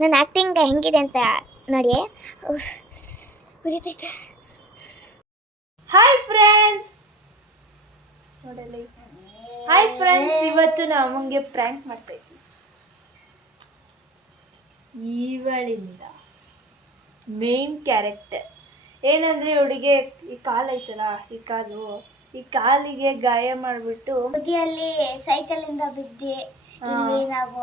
ನನ್ನ ಆ್ಯಕ್ಟಿಂಗ್ ಹೆಂಗಿದೆ ಅಂತ ನೋಡಿ. ಉರಿತೈತೆ. ಹಾಯ್ ಫ್ರೆಂಡ್ಸ್, ನೋಡಲಿ. ಹಾಯ್ ಫ್ರೆಂಡ್ಸ್, ಇವತ್ತು ನಾವು ಅಮ್ಮಂಗೆ ಪ್ರ್ಯಾಂಕ್ ಮಾಡ್ತಾಯಿದ್ವಿ. ಇವಳಿಂದ ಮೇನ್ ಕ್ಯಾರೆಕ್ಟರ್ ಏನಂದರೆ, ಹುಡುಗಿ ಈ ಕಾಲು ಐತಲ್ಲ, ಈ ಕಾಲಿಗೆ ಗಾಯ ಮಾಡಿಬಿಟ್ಟು ಬುದ್ಧಿಯಲ್ಲಿ ಸೈಕಲಿಂದ ಬಿದ್ದು ಇಲ್ಲಿ ನಾವು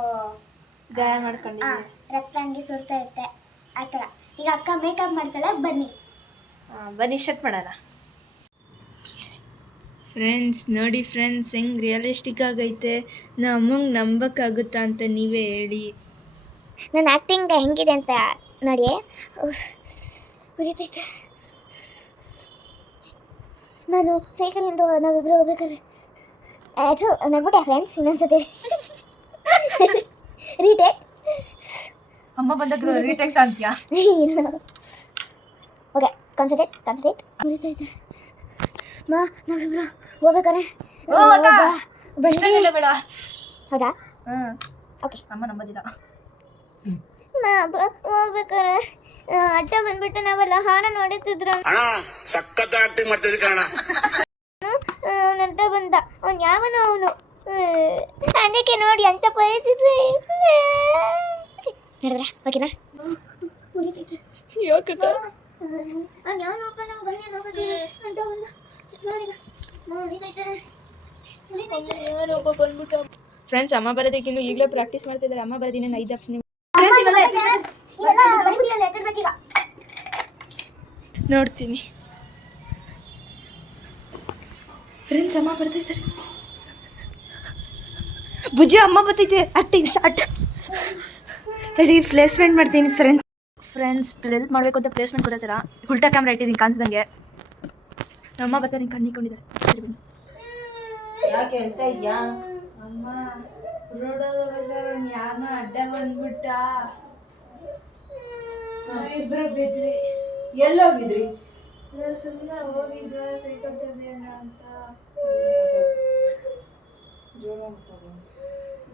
ಗಾಯ ಮಾಡ್ಕೊಂಡಿದ್ದೀವಿ. ರಕ್ತ ಹಂಗೆ ಸುರ್ತಾ ಇರುತ್ತೆ ಆ ಥರ. ಈಗ ಅಕ್ಕ ಮೇಕಪ್ ಮಾಡ್ತಾಳೆ, ಬನ್ನಿ ಸ್ಟಾರ್ಟ್ ಮಾಡೋಣ. ಫ್ರೆಂಡ್ಸ್ ನೋಡಿ ಫ್ರೆಂಡ್ಸ್, ಹೆಂಗೆ ರಿಯಲಿಸ್ಟಿಕ್ ಆಗೈತೆ. ನಮಗೆ ನಂಬಕ್ಕಾಗುತ್ತಾ ಅಂತ ನೀವೇ ಹೇಳಿ. ನನ್ನ ಆ್ಯಕ್ಟಿಂಗ್ ಹೆಂಗಿದೆ ಅಂತ ನೋಡಿ. ಉರಿತೈತೆ. ನಾನು ಸೈಕಲಿಂದ ನಾವಿಬ್ಬರು ಹೋಗ್ಬೇಕಾದ್ರೆ ಅದು ನಗ್ಬಿಟ್ಟೆ ಫ್ರೆಂಡ್ಸ್. ಇನ್ನೊಂದ್ಸತಿ ರೀಟೇಕ್. ಅಮ್ಮ ಬಂದಾಗ ರೀಟೇಕ್ ಅಂತೀಯಾ? ಇಲ್ಲ, ಓಕೆ, ಕಾನ್ಸಂಟ್ರೇಟ್. ಉರಿತೈತೆ. ನಾವಿಬ್ರು ಹೋಗ್ಬೇಕಾರೆ ಬೇಡ. ಹೌದಾ? ಓಕೆ. ಅಮ್ಮ ನಂಬೋದಿಲ್ಲ. ಹೋಗ್ಬೇಕಾರೆ ಅಡ್ಡ ಬಂದ್ಬಿಟ್ಟು ನಾವೆಲ್ಲ ಹಾರನ್ ಹೊಡಿತಿದ್ರು. ಸಖತ್ ಆಕ್ಟಿಂಗ್ ಮಾಡ್ತಿದ್ದೆ ಕಣ. ಅಡ್ಡ ಬಂದ ಅವನು, ಯಾವನು ಅವನು. ಅದಕ್ಕೆ ನೋಡಿ ಅಂತ ಪರಿಸ್ಥಿತಿ ನೋಡಿದ್ರ. ಓಕೆನಾ? ಫ್ರೆಂಡ್ಸ್, ಅಮ್ಮ ಬರೋದಕ್ಕಿನ್ನು ಈಗಲೇ ಪ್ರಾಕ್ಟೀಸ್ ಮಾಡ್ತಿದ್ದಾರೆ. ಅಮ್ಮ ಬರೋದಿನ 5 ಆಪ್ಷನ್ ನೋಡ್ತೀನಿ. ಫ್ರೆಂಡ್ಸ್, ಅಮ್ಮ ಬರ್ತಿದ್ದಾರೆ. ಬುಜ್ಜಿ, ಅಮ್ಮ ಬರ್ತೈತೆ. Acting start. ತಡಿ, ಪ್ಲೇಸ್ಮೆಂಟ್ ಮಾಡ್ತೀನಿ. ಫ್ರೆಂಡ್ಸ್ ಎಲ್ಲಿ ಮಾಡಬೇಕು ಅಂತ ಪ್ಲೇಸ್ಮೆಂಟ್ ಗೊತ್ತಾಯ್ತಾರ. ಉಲ್ಟಾ ಕ್ಯಾಮ್ರಾ ಇಟ್ಟಿದ್ದೀನಿ ಕಾಣಿಸ್ದಂಗೆ. ಅಮ್ಮ ಬರ್ತಾರೆ, ಕಣ್ಣಿಕೊಂಡಿದ್ದಾರೆ. ಸರಿ ಬನ್ನಿ. ಯಾಕೆ ಹೇಳ್ತಾ ಇದ್ಯಾ? ಅಮ್ಮ ಯಾನ ಅಡ್ಡ ಬಂದ್ಬಿಟ್ಟ, ಇಬ್ರು ಬಿದ್ರಿ. ಎಲ್ಲೋಗಿದ್ರಿ? ನಾವು ಸುಮ್ಮನೆ ಹೋಗಿದ್ವ ಸೈಕಲ್ ತಂದೇನ ಅಂತ.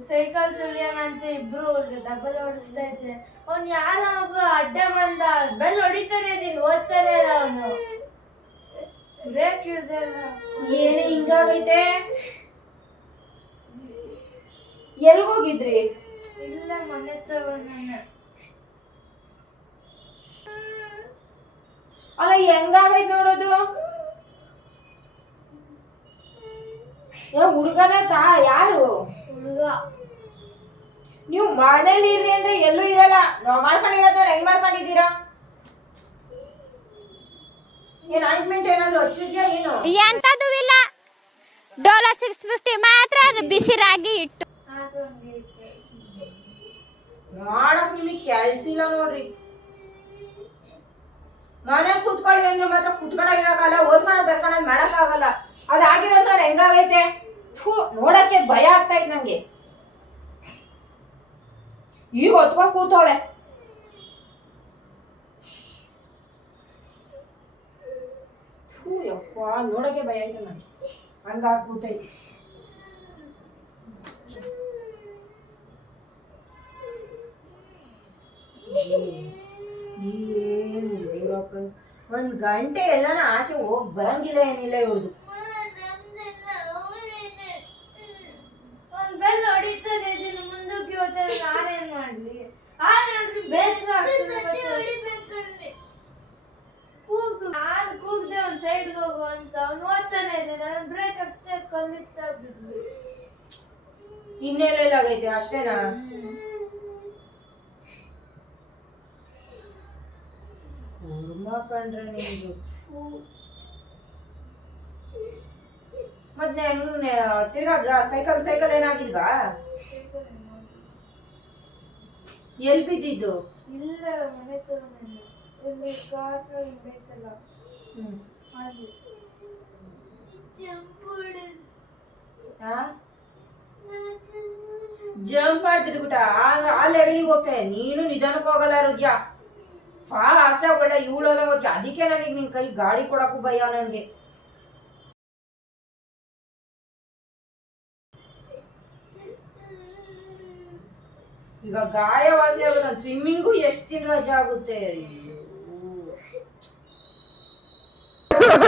ಸೈಕಲ್ ತುಳಿಯೋಣ ಅಂತ ಇಬ್ರು ಡಬಲ್ ಓಡಿಸ್ತಾ ಇದ್ದೆ. ಅವ್ನು ಯಾರ ಒಬ್ಬ ಅಡ್ಡ ಬಂದ, ಬೆಲ್ ಹೊಡಿತಾನೆ ಇದೀನಿ, ಓದ್ತಾನೆ ಇಲ್ಲ ಅವನು. ಬ್ರೇಕ್ ಇರ್ದಲ್ಲ. ಏನು ಹಿಂಗಾಗೈತೆ? ಎಲ್ಗೋಗಿದ್ರಿ? ಇಲ್ಲ, ಮನೆ ತಗೊಂಡ. ಅಲ್ಲ, ಹೆಂಗಾಗೈತೆ ನೋಡೋದು? ಹುಡುಗನ ಯಾರು? ಹುಡುಗ. ನೀವು ಮನೇಲಿ ಇರ್ರಿ ಅಂದ್ರೆ ಎಲ್ಲೂ ಇರಲ್ಲ. ನಾವು ಮಾಡ್ಕೊಂಡಿರೋದ್ ನೋಡಿ, ಹೆಂಗ್ ಮಾಡ್ಕೊಂಡಿದ್ದೀರಾ? ಏನ್ ಆಯಿಂಟ್ಮೆಂಟ್ ಏನಾದ್ರು ಹಚ್ಚಿದ್ಯಾ ಏನು? ಎಂತದೂ ಇಲ್ಲ. ಡೋಲೋ 650 ಮಾತ್ರ ಬಿಸಿ ರಾಗಿ ಇಟ್ಟು ಮಾಡಕ್ ನಿಮಗೆ ಕೆಲ್ಸ ಇಲ್ಲ ನೋಡ್ರಿ. ಮನೇಲಿ ಕೂತ್ಕೊಳ್ಳಿ ಅಂದ್ರೆ ಮಾತ್ರ ಕೂತ್ಕೊಳ್ಳೋಗಿರಕ್ಕಲ್ಲ, ಓದ್ಕೊಳ್ಳೋದು ಬರ್ಕೊಳ್ಳೋದು ಮಾಡಕ್ಕಾಗಲ್ಲ. ಅದಾಗಿರೋದ್ ನೋಡಿ ಹೆಂಗಾಗೈತೆ. ನೋಡಕ್ಕೆ ಭಯ ಆಗ್ತಾ ಇತ್ತು ನಂಗೆ. ಈಗ ಹೊತ್ಕೊಂಡ್ ಕೂತವಳೆ. ಯಪ್ಪ, ನೋಡಕ್ಕೆ ಭಯ ಆಯ್ತು ನನಗೆ. ಹಂಗಾಗಿ ಕೂತೈತಿ. ಒಂದ್ ಗಂಟೆ ಎಲ್ಲಾನ ಆಚೆ ಹೋಗ್ ಬರಂಗಿಲ್ಲ, ಏನಿಲ್ಲ ಇವ್ರದು. ಬೆಲ್ ಹೊಡಿತಾನೆ ಇದೀನಿ, ಮುಂದಕ್ಕೆ ಹೋಗ್ತಾರೆ. ನಾನೇನ್ ಮಾಡ್ಲಿ? ಕೂಗ್ದೆ ಒಂದ್ ಸೈಡ್ಗೆ ಹೋಗು ಅಂತ ಅವ್ನು ಓದ್ತಾನೆ ಇದ್ದಾನೆ. ನಾನು ಬ್ರೇಕ್ ಆಗ್ತಾ ಕಲಿತಾ ಬಿಡ್ಲಿ. ಇನ್ನೆಲ್ಲ ಆಗೈತೆ ಅಷ್ಟೇನಾ? ಕುರ್ಮ ಕಂಡ್ರೆ ನಿಮ್ದು. ಮತ್ತೆ ತಿರ್ಗಾಗ ಸೈಕಲ್ ಏನಾಗಿಲ್ವಾ? ಎಲ್ ಬಿದ್ದಿದ್ದು? ಇಲ್ಲ, ಮನೆ ತಗೊಂಡು ಇಲ್ಲಿ ಕಾರಲ್ಲಿ ಬೇಕಲ್ಲ, ಅಲ್ಲಿ ಜಂಪ್ ಮಾಡಿ ಬಿದ್ದುಬಿಟ್ಟ. ಆ ಲೆವೆಲಿಗೆ ಹೋಗ್ತಾರೆ. ನೀನು ನಿಧಾನಕ್ಕೆ ಹೋಗಲ್ಲ ರುದ್ಯಾ. ಫಾಸ್ಟ್ ಒಳ್ಳೆ ಇವಳೋದ ಹೋಗ್ತೀಯ. ಅದಕ್ಕೆ ನನಗೆ ನಿನ್ ಕೈ ಗಾಡಿ ಕೊಡಕ್ಕೂ ಭಯ ನನಗೆ. ಈಗ ಗಾಯ ವಾಸಿ ಆಗುತ್ತೆ. ಸ್ವಿಮ್ಮಿಂಗು ಎಷ್ಟು ದಿನ ರಜೆ ಆಗುತ್ತೆ.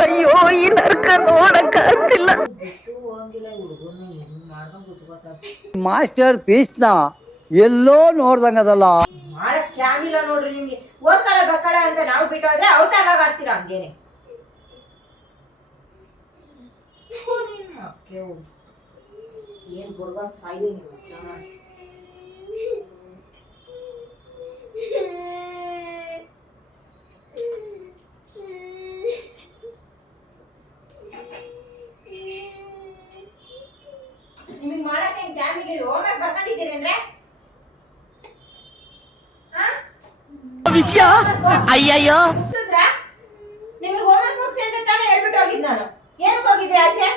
ಅಯ್ಯೋ ಈ ನರ್ಕ ನೋಡಕ್ಕಾಗ್ತಿಲ್ಲ. ಬಿಟ್ಟು ಹೋಗಂಗಿಲ್ಲ ಹುಡುಗರ್ನ ಹೆಂಗ್ ಮಾಡ್ಕೊಂಡ್ ಕುತ್ಕೋತಾರ. ಮಾಸ್ಟರ್ ಪೀಸ್ನ ಎಲ್ಲೋ ನೋಡ್ದಂಗದಲ್ಲ. ಮಾಡಕ್ ಕ್ಯಾಮಿಲ್ಲ ನೋಡ್ರಿ ನಿಮ್ಗೆ. ಓದ್ಕಳೆ ಬರ್ಕಳೆ ಅಂತ ನಾವು ಬಿಟ್ಟು ಹೋದ್ರೆ ಅವತಾರಾಗ ಆಡ್ತೀರಾ ಹಂಗೇನೆ. ಏನ್ ಗುರ್ಗ ಸಾಯ್ಲಿ ನೀವು. ನಿಮಗ್ ಮಾಡಕ್ಕೆ ಕ್ಯಾಮಿಗೆ ಹೋಮ್ವರ್ಕ್ ಬರ್ಕೊಂಡಿದ್ದೀರೇನ್ರೆ? ವಿಷಯ ಅಯ್ಯಯ್ಯೋ ಮುಗಿಸಿದ್ರಾ? ನಿಮಗೆ ಹೋಮ್ವರ್ಕ್ ಮುಗಿಸಿ ಅಂತ ತಾನೇ ಹೇಳ್ಬಿಟ್ಟು ಹೋಗಿದ್ ನಾನು. ಏನಕ್ಕೆ ಹೋಗಿದ್ರಿ ಆಚೆ?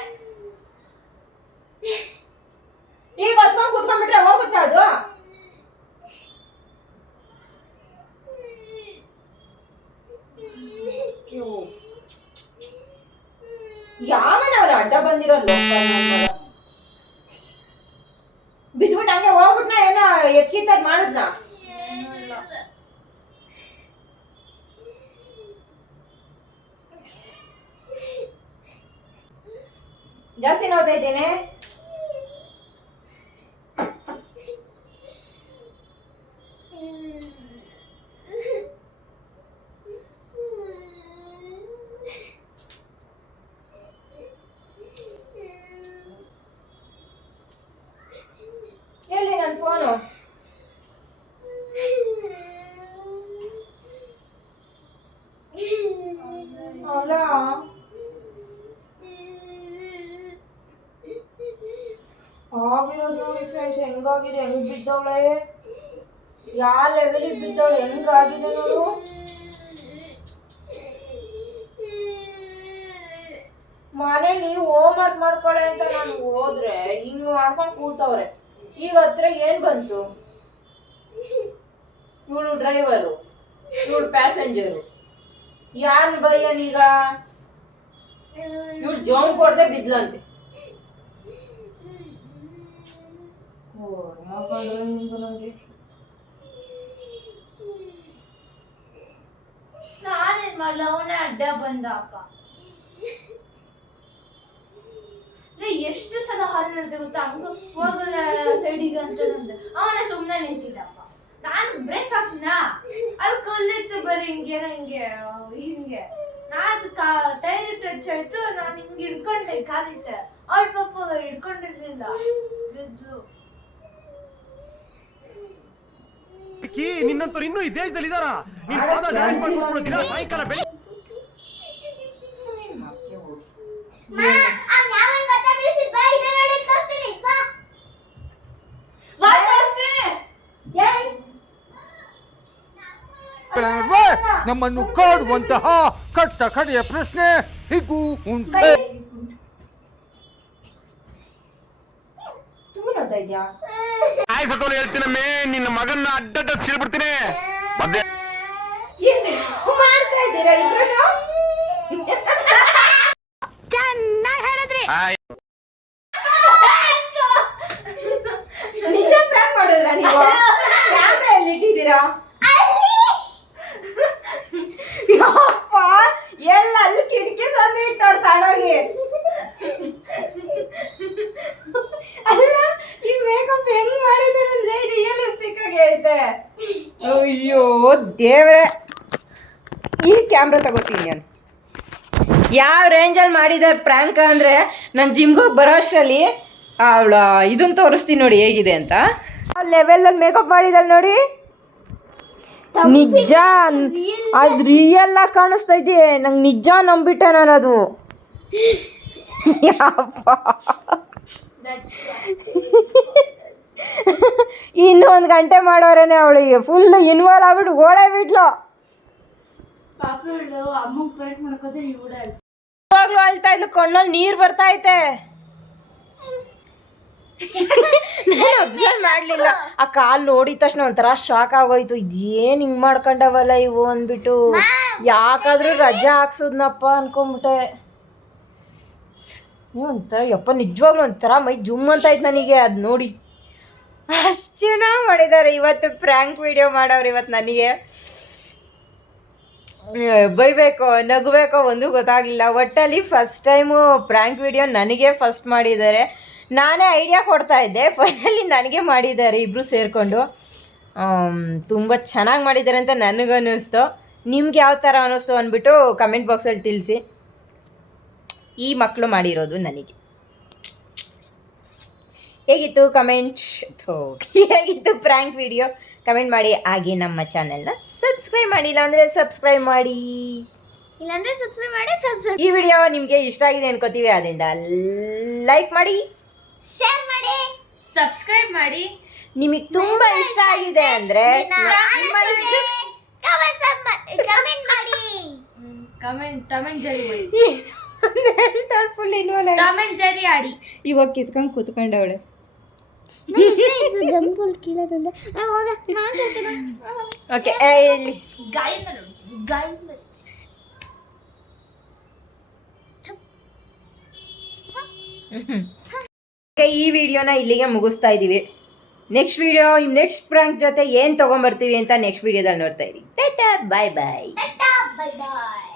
ಈಗ ಹೊತ್ಕೊಂಡ್ ಕೂತ್ಕೊಂಡ್ಬಿಟ್ರೆ ಹೋಗುತ್ತೆ ಅದು. ಯಾವನವ್ರ ಅಡ್ಡ ಬಂದಿರೋ ಬಿದ್ಬಿಟ್ಟು ಹಂಗೆ ಹೋಗ್ಬಿಟ್ನ ಏನೋ ಎತ್ಕಿತ್ತದ್ ಮಾಡುದ್ನ. ಜಾಸ್ತಿ ನೋಡ್ತಾ ಇದ್ದೇನೆ. ಎಲ್ಲಿ ನನ್ನ ಫೋನು? ಅಲ್ಲ ಆಗಿರೋದು ನೋಡಿ ಫ್ರೆಂಡ್ಸ್, ಹೆಂಗಾಗಿದೆ, ಹೆಂಗ್ ಬಿದ್ದವಳೆ, ಯಾವ ಲೆವೆಲಿಗೆ ಬಿದ್ದವಳೆ, ಹೆಂಗಾಗಿದೆ ನೋಡು. ಮನೇಲಿ ಹೋಮ್ ವರ್ಕ್ ಮಾಡ್ಕೊಳ್ಳೆ ಅಂತ ನಾನು ಹೋದ್ರೆ ಹಿಂಗ್ ಮಾಡ್ಕೊಂಡು ಕೂತವ್ರೆ. ಈಗ ಹತ್ರ ಏನ್ ಬಂತು? ಇವಳು ಡ್ರೈವರು, ಇವಳು ಪ್ಯಾಸೆಂಜರು. ಯಾನ್ ಬಯ್ಯನೀಗ? ಇವಳು ಜೋನ್ ಕೊಡ್ದೆ ಬಿದ್ಲಂತೆ. ನಾನೇನ್ ಮಾಡ್ಲ, ಅವನೇ ಅಡ್ಡ ಬಂದಪ್ಪ. ಎಷ್ಟು ಸಲ ಹಾಲು ನಡೆದ ಗೊತ್ತಾ, ಹಂಗ ಹೋಗಲ್ಲ ಸೈಡಿಗೆ ಅಂತಂದ್ರೆ ಅವನೇ ಸುಮ್ಮನೆ ನಿಂತಿದ್ದಪ್ಪ. ನಾನು ಬ್ರೇಕ್ ಹಾಕ್ನ, ಅಲ್ಲಿ ಕಲ್ಲಿತ್ತು ಬರೀ ಹಿಂಗೇನೋ ಹಿಂಗೆ ನಾನು ಟೈರ್ ಟಚ್ ಆಯ್ತು. ನಾನು ಹಿಂಗೆ ಹಿಡ್ಕೊಂಡೆ ಕಾರಿಟ್ಟ, ಅವಳ ಪಾಪ ಹಿಡ್ಕೊಂಡಿರ್ಲಿಲ್ಲ, ಬಿದ್ದು. ನಿನ್ನಂತವ್ರು ಇನ್ನೂ ಈ ದೇಶದಲ್ಲಿ ಇದಾರ? ನೀನ್ ಪಾದ ಜಾಸ್ತಿ ಮಾಡ್ಕೊಂಡು ದಿನ ಸಾಯಂಕಾಲ ಬೆಳಿಗ್ಗೆ ನಮ್ಮನ್ನು ಕಾಡುವಂತಹ ಕಟ್ಟ ಕಡೆಯ ಪ್ರಶ್ನೆ ಹೀಗೂ ಉಂಟೆ. ಹೇಳ್ತೀನಮ್ಮೆ, ನಿನ್ನ ಮಗನ್ನ ಅಡ್ಡ ಸೀಳ್ಬಿಡ್ತೀನಿ. ಮಾಡ್ತಾ ಇದ್ದೀರಾ ಇಬ್ರು? ಚೆನ್ನಾಗಿ ಹೇಳಿದ್ರಿ. ನಿಜ ಪ್ರಾಂಕ್ ಮಾಡಿದ್ರ ನೀವು? ಕ್ಯಾಮ್ರಾ ಎಲ್ಲಿ ಇಟ್ಟಿದ್ದೀರಾ? ಯಪ್ಪ, ಎಲ್ಲ ಅಲ್ಲಿ ಕಿಟಕಿ ಸಂದಿ ಇಟ್ಟವ್ರ ತಾಣೋಗಿ. ಅಲ್ಲ, ಈ ಮೇಕಪ್ ಹೆಂಗ್ ಮಾಡಿದಾರೆ ಅಂದ್ರೆ ರಿಯಲಿಸ್ಟಿಕ್ ಆಗಿ ಐತೆ. ಅಯ್ಯೋ ದೇವ್ರೆ, ಈ ಕ್ಯಾಮ್ರಾ ತಗೋತೀನಿ ನಾನು. ಯಾವ ರೇಂಜಲ್ಲಿ ಮಾಡಿದ್ದಾರೆ ಪ್ರ್ಯಾಂಕ್ ಅಂದರೆ, ನಾನು ಜಿಮ್ಗೆ ಹೋಗಿ ಬರೋ ಅಷ್ಟರಲ್ಲಿ ಅವಳ ಇದನ್ನು ತೋರಿಸ್ತೀನಿ ನೋಡಿ ಹೇಗಿದೆ ಅಂತ. ಆ ಲೆವೆಲಲ್ಲಿ ಮೇಕಪ್ ಮಾಡಿದಾಳೆ ನೋಡಿ. ನಿಜ ಅದು ರಿಯಲ್ ಆಗಿ ಕಾಣಿಸ್ತಾ ಇದೆ. ನಂಗೆ ನಿಜ ನಂಬಿಟ್ಟೆ ನಾನು ಅದು. ಯಪ್ಪ, ಇನ್ನು 1 ಗಂಟೆ ಮಾಡೋರೇನೆ ಅವಳಿಗೆ ಫುಲ್ ಇನ್ವಾಲ್ವ್ ಆಗ್ಬಿಟ್ಟು ಓಡೇ ಬಿಟ್ಲು. ಪಾಪ ಇವಳು ಅಮ್ಮಂಗೆ ಕರೆಕ್ಟ್ ಮಾಡ್ಕೋದ್ರೆ ಇವಳ ಇವಾಗ್ಲೂ ಅಳ್ತಾ ಇದ್ಲು, ಕಣ್ಣಲ್ಲಿ ನೀರು ಬರ್ತಾ ಐತೆ. ನಾನು ಅಬ್ಸರ್ವ್ ಮಾಡಲಿಲ್ಲ. ಆ ಕಾಲು ನೋಡಿದ ತಕ್ಷಣ ಒಂಥರ ಶಾಕ್ ಆಗೋಯ್ತು. ಇದೇನು ಹಿಂಗೆ ಮಾಡ್ಕೊಂಡವಲ್ಲ ಇವು ಅಂದ್ಬಿಟ್ಟು, ಯಾಕಾದ್ರೂ ರಜಾ ಹಾಕ್ಸೋದ್ನಪ್ಪ ಅನ್ಕೊಂಬಿಟ್ಟೆ. ಒಂಥರ ಯಪ್ಪ, ನಿಜವಾಗ್ಲೂ ಒಂಥರ ಮೈ ಜುಮ್ ಅಂತ ಆಯ್ತು ನನಗೆ ಅದು ನೋಡಿ. ಅಷ್ಟು ಚೆನ್ನಾಗಿ ಮಾಡಿದ್ದಾರೆ. ಇವತ್ತು ಪ್ರ್ಯಾಂಕ್ ವಿಡಿಯೋ ಮಾಡೋರು ಇವತ್ತು ನನಗೆ ಬೈಬೇಕೋ ನಗಬೇಕೋ ಒಂದು ಗೊತ್ತಾಗಲಿಲ್ಲ. ಒಟ್ಟಲ್ಲಿ ಫಸ್ಟ್ ಟೈಮು ಪ್ರ್ಯಾಂಕ್ ವಿಡಿಯೋ ನನಗೆ ಫಸ್ಟ್ ಮಾಡಿದ್ದಾರೆ. ನಾನೇ ಐಡಿಯಾ ಕೊಡ್ತಾ ಇದ್ದೆ, ಫೈನಲಿ ನನಗೆ ಮಾಡಿದ್ದಾರೆ ಇಬ್ಬರು ಸೇರಿಕೊಂಡು. ತುಂಬ ಚೆನ್ನಾಗಿ ಮಾಡಿದ್ದಾರೆ ಅಂತ ನನಗನ್ನಿಸ್ತು. ನಿಮ್ಗೆ ಯಾವ ಥರ ಅನ್ನಿಸ್ತು ಅಂದ್ಬಿಟ್ಟು ಕಮೆಂಟ್ ಬಾಕ್ಸಲ್ಲಿ ತಿಳಿಸಿ. ಈ ಮಕ್ಕಳು ಮಾಡಿರೋದು ನನಗೆ ಹೇಗಿತ್ತು ಹೇಗಿತ್ತು ಪ್ರ್ಯಾಂಕ್ ವಿಡಿಯೋ ಕಮೆಂಟ್ ಮಾಡಿ. ಹಾಗೆ ನಮ್ಮ ಚಾನೆಲ್ನ ಸಬ್ಸ್ಕ್ರೈಬ್ ಮಾಡಿಲ್ಲ ಅಂದರೆ ಸಬ್ಸ್ಕ್ರೈಬ್ ಮಾಡಿ, ಇಲ್ಲಾಂದ್ರೆ ಸಬ್ಸ್ಕ್ರೈಬ್ ಮಾಡಿ. ಈ ವಿಡಿಯೋ ನಿಮಗೆ ಇಷ್ಟ ಆಗಿದೆ ಅನ್ಕೋತೀವಿ. ಅದರಿಂದ ಲೈಕ್ ಮಾಡಿ, ಶೇರ್ ಮಾಡಿ, ಸಬ್ಸ್ಕ್ರೈಬ್ ಮಾಡಿ. ನಿಮಗೆ ತುಂಬ ಇಷ್ಟ ಆಗಿದೆ ಅಂದರೆ ಕಮೆಂಟ್ ಜರಿ ಮಾಡಿ. ಫುಲ್ ಇನ್ವಾಲ್ವ್ ಕಮೆಂಟ್ ಜರಿ ಆಡಿ. ಇವಾಗ ಕಿತ್ಕೊಂಡು ಕೂತ್ಕೊಂಡವಳೆ. ಗಮ್ಗಳು ಕೀಳೋದಂದ್ರೆ ಓಕೆ ಇಲ್ಲಿ ಗಾಯ ಮೇಲೆ ಹೊಡಿತೀನಿ, ಗಾಯ ಮೇಲೆ. ಈ ವಿಡಿಯೋನ ಇಲ್ಲಿಗೆ ಮುಗಿಸ್ತಾ ಇದ್ದೀವಿ. ನೆಕ್ಸ್ಟ್ ಪ್ರ್ಯಾಂಕ್ ಜೊತೆ ಏನು ತೊಗೊಂಬರ್ತೀವಿ ಅಂತ ನೆಕ್ಸ್ಟ್ ವಿಡಿಯೋದಲ್ಲಿ ನೋಡ್ತಾ ಇರಿ. ಬಾಯ್ ಬಾಯ್. ಬಾಯ್ ಬಾಯ್.